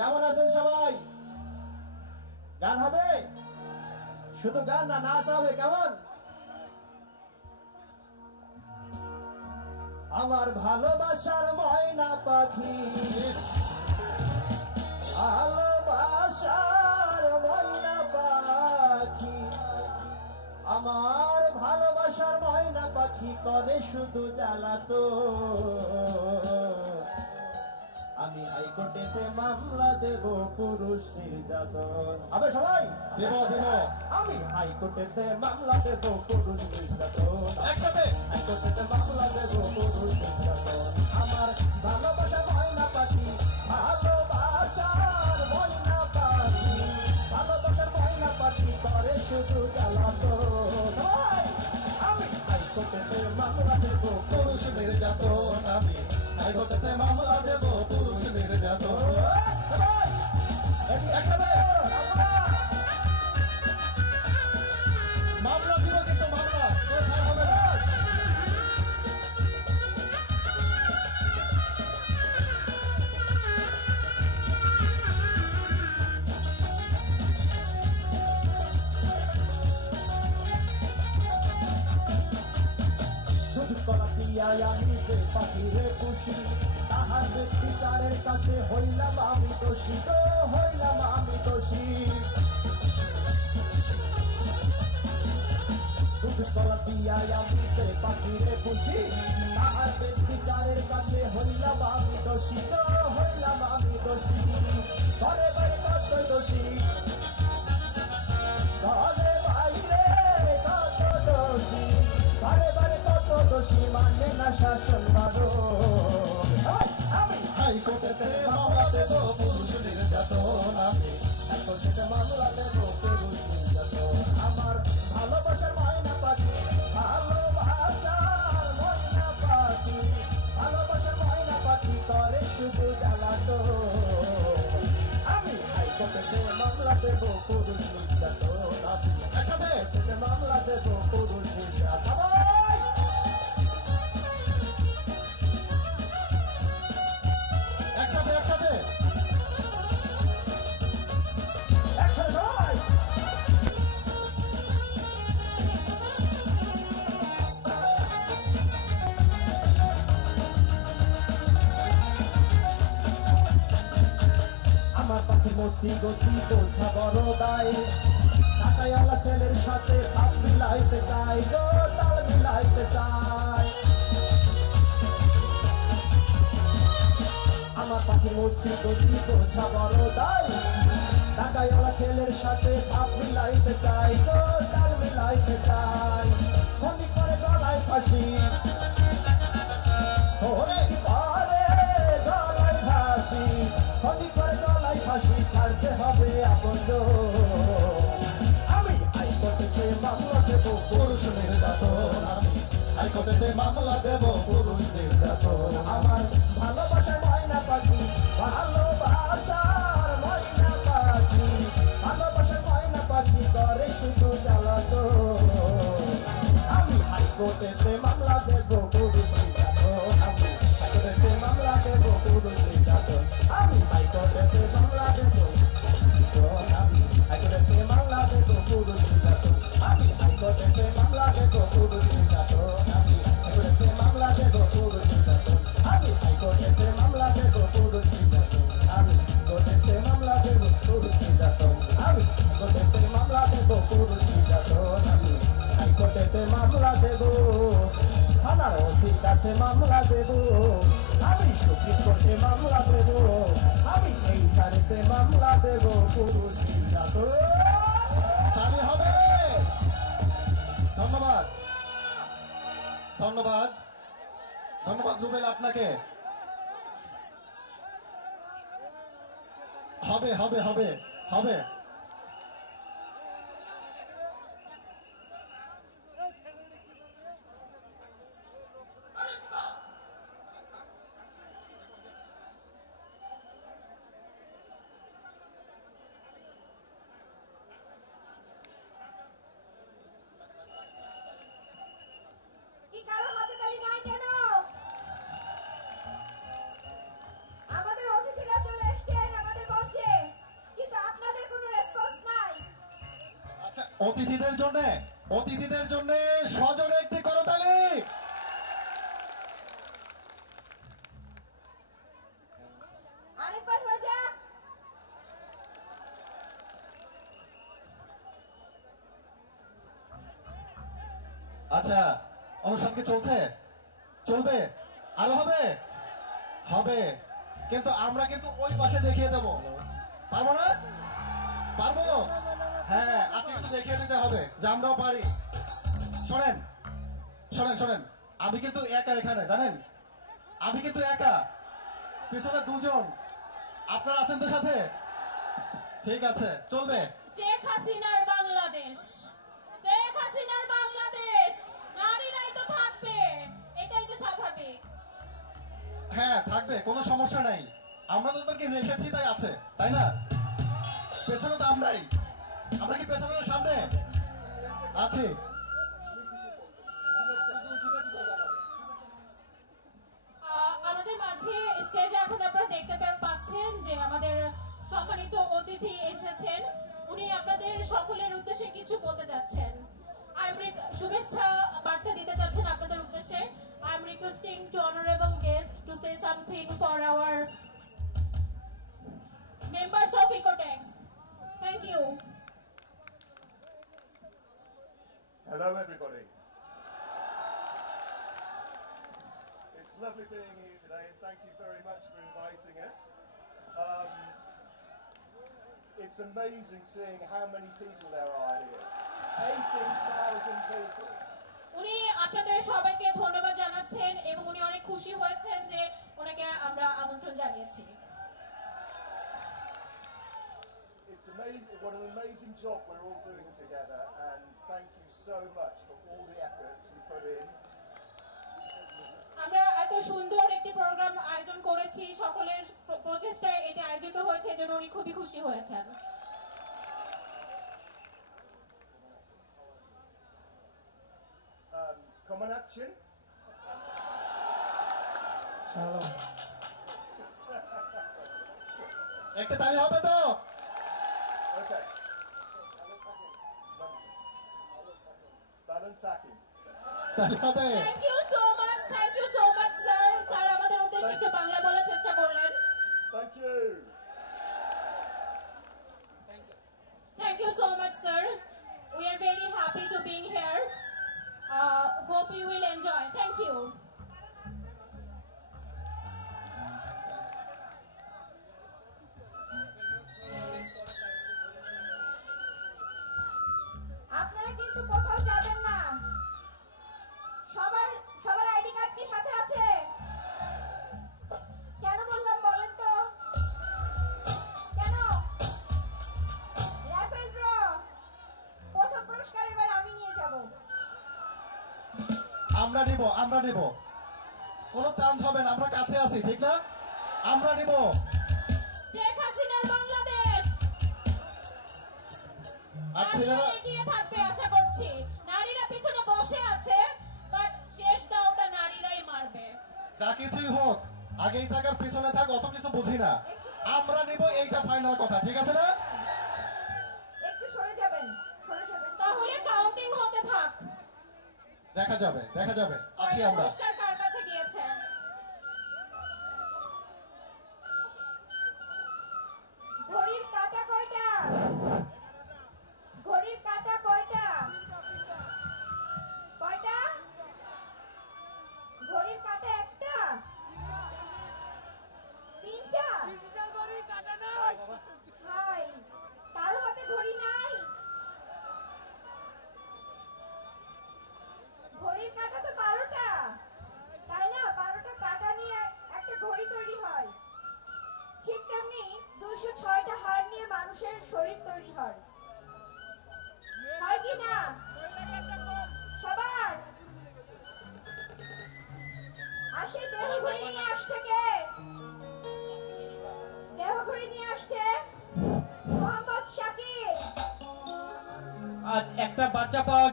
কেমন আছেন সবাই? গান হবে? শুধু গান না, নাচ হবে। কেমন? আমার ভালোবাসার ময়না পাখি, ভালোবাসার ময়না পাখি, আমার ভালোবাসার ময়না পাখি করে শুধু জ্বালাতন। আমি হাইকোর্টেতে মামলা দেব পুরুষ নির্যাতন। হবে সবাই? দেব দেব। আমি হাইকোর্টেতে মামলা দেব পুরুষ নির্যাতন। একসাথে হাইকোর্টেতে মামলা দেব পুরুষ নির্যাতন। আমার ভালোবাসার ময়না পাখি, ভালোবাসার ময়না পাখি, ভালোবাসার ময়না পাখি করে শুধু জ্বালাতন। আমি হাইকোর্টেতে মামলা দেব পুরুষ নির্যাতন। আমি হাইকোর্টেতে মামলা দেব পুরুষ নির্যাতন। একসাথে মামলা দিব, কিন্তু মামলা কোথায় হবে না। আমি যে পাখিরে খুশি, তাহার বিচারের কাছে হইলাম আমি দোষী, হইলাম আমি দোষী। দুধকলা দিয়া আমি যে পাখিরে খুশি, তাহার বিচারের কাছে হইলাম আমি দোষী, হইলাম আমি দোষী। ঘরে বাইরে কত দোষী, ঘরে বাইরে কত দোষী, ঘরে বাইরে কত দোষী, মানে না শাসন বাদো। আমি হাইকোর্টেতে মামলা দেব পুরুষ নির্যাতন। আমি হাইকোর্টেতে মামলা দেব পুরুষ নির্যাতন। আমার ভালোবাসার ময়না পাখি, ভালোবাসার ময়না পাখি, ভালোবাসার ময়না পাখি করে শুধু জ্বালাতন। আমি হাইকোর্টেতে মামলা দেব পুরুষ নির্যাতন। আমি একসাথে মামলা দেব পুরুষ নির্যাতন। একসাথে একসাথে একসাথে আমার পাখির মূর্তি গতি বলছা বড় দায়, টাকাওয়ালা ছেলের সাথে হাত মিলাইতে চাই, গো তাল মিলাইতে চাই। আমার পাখির মূর্তি গতি বলছা বড় দায়, টাকাওয়ালা ছেলের সাথে হাত মিলাইতে চাই, গো তাল মিলাইতে চাই। ফোন করে গলায় ফাঁসি, গলায় ফাঁসি, ফোন করে গলায় ফাঁসি, ছাড়তে হবে আপনজন। আমি হাইকোর্টেতে মামলা দেব পুরুষ নির্যাতন। আমি হাইকোর্টেতে মামলা দেব পুরুষ নির্যাতন। আমার ভালোবাসার ময়না পাখি, ভালোবাসার ময়না পাখি, ভালোবাসার ময়না পাখি করে শুধু জ্বালাতন। আমি হাইকোর্টেতে মামলা দেব পুরুষ নির্যাতন। আমি হাইকোর্টেতে মামলা দেব পুরুষ নির্যাতন। আমি হাইকোর্টেতে মামলা দেব, আমি হাইকোর্টেতে মামলা দেব পুরুষ নির্যাতন। আমি হাইকোর্টেতে মামলা দেব পুরুষ নির্যাতন। আমি হাইকোর্টেতে মামলা দেব পুরুষ নির্যাতন। আমি হাইকোর্টেতে মামলা দেব পুরুষ নির্যাতন। আমি হাইকোর্টেতে মামলা দেব পুরুষ নির্যাতন। আমি হাইকোর্টেতে মামলা দেব পুরুষ নির্যাতন। আমি হাইকোর্টেতে মামলা দেব, থানার ওসির কাছে মামলা দেব। আমি সুপ্রিম কোর্টে মামলা দেব। আমি এই সারিতে মামলা দেব পুরুষ নির্যাতন। তাহলে হবে। ধন্যবাদ ধন্যবাদ ধন্যবাদ রুবেল আপনাকে। হবে হবে হবে হবে। কি কারো হাতে তালি নাই কেন? আমাদের অতিথিরা চলে এসেছেন আমাদের মঞ্চে। অতিথিদের জন্য সজোরে একটি করতালি। আরেকবার হয়ে যাক। আচ্ছা, অনুষ্ঠান কি চলবে? আরো হবে, কিন্তু আমরা কিন্তু ওই পাশে দেখিয়ে দেব। পারবো না? পারবো? হ্যাঁ, আজকে কিন্তু দেখিয়ে দিতে হবে যে আমরাও পারি। শোনেন, আমি কিন্তু একা এখানে, জানেন? আমি কিন্তু একা, পিছনে দুজন। আপনারা আছেন তো সাথে? ঠিক আছে, চলবে। শেখ হাসিনার বাংলাদেশ, নারীরাই তো থাকবে, এটাই তো স্বাভাবিক। হ্যাঁ, থাকবে, কোনো সমস্যা নাই। আমরা তো তাদেরকে রেখেছি, তাই আছে, তাই না? পেছনে তো আমরা কি পেছনে না সামনে আছি? আমাদের মাঝে স্টেজে এখন আপনারা দেখতে পাচ্ছেন যে আমাদের সম্মানিত অতিথি এসেছেন। উনি আপনাদের সকলের উদ্দেশ্যে কিছু বলতে যাচ্ছেন। শুভেচ্ছা বার্তা দিতে যাচ্ছেন আপনাদের উদ্দেশ্যে। I am requesting to honorable guest to say something for our members of Ecotex. Thank you. Hello, everybody. It's lovely being here today, and thank you very much for inviting us. It's amazing seeing how many people there are here. 18,000 people. উনি আপনাদের সবাইকে ধন্যবাদ জানাচ্ছেন এবং উনি অনেক খুশি হয়েছেন যে ওনাকে আমরা আমন্ত্রণ জানিয়েছি। It's amazing, what an amazing job we're all doing together, and thank you so much for all the efforts you put in. আমরা এত সুন্দর একটি প্রোগ্রাম আয়োজন করেছি, সকলের প্রচেষ্টায় এটা আয়োজিত হয়েছে, এজন্য উনি খুবই খুশি হয়েছেন। Common action. একটা তালি হবে তো? Okay. Balance hacking. তালি হবে। Thank you so much sir. Sir আমাদের উদ্দেশ্যে একটু বাংলা বলার চেষ্টা করলেন। Thank you. Thank you so much, sir. We are very happy to being here. Hope you will enjoy. Thank you. আপনারা কিন্তু কোথাও যাবেন না। সবার আইডি কার্ড কি সাথে আছে? কেন বললাম বলেন তো? কেন? রাফেল ড্র, প্রথম পুরস্কার এবার আমি নিয়ে যাব। আমরা নিব, কোনো চান্স হবে না, আমরা কাছে আছি, ঠিক না? আমরা নিব। শেখ হাসিনার বাংলাদেশ, আর ছেলেরা এগিয়ে থাকবে আশা করছি। নারীরা পিছনে বসে আছে, বাট শেষ দাওটা নারীরাই মারবে। যা কিছুই হোক, আগেই থাকার পিছনে থাক, অত কিছু বুঝি না। আমরা নিব, এইটা ফাইনাল কথা, ঠিক আছে না? একটু সরে যাবেন। তাহলে কাউন্টিং হতে থাক। দেখা যাবে আছি আমরা। পুরস্কার কার কাছে গিয়েছে? ঘড়ির কাঁটা কয়টা? ঘড়ির কাঁটা কয়টা? ঘড়ির কাঁটা একটা? তিনটা? হাই, কারো হাতে ঘড়ি নাই? ঘড়ির কাঁটা তো 12টা, তাই না? 12টা কাঁটা নিয়ে একটা ঘড়ি তৈরি হয়। ঠিক তেমনি 206টা হাড় নিয়ে মানুষের শরীর তৈরি হয় কি না? সবার আর সেই দেহঘড়ি নিয়ে আসছে কে? দেহঘড়ি নিয়ে আসছে মোহাম্মদ শাকিব। আজ একটা বাচ্চা পাওয়া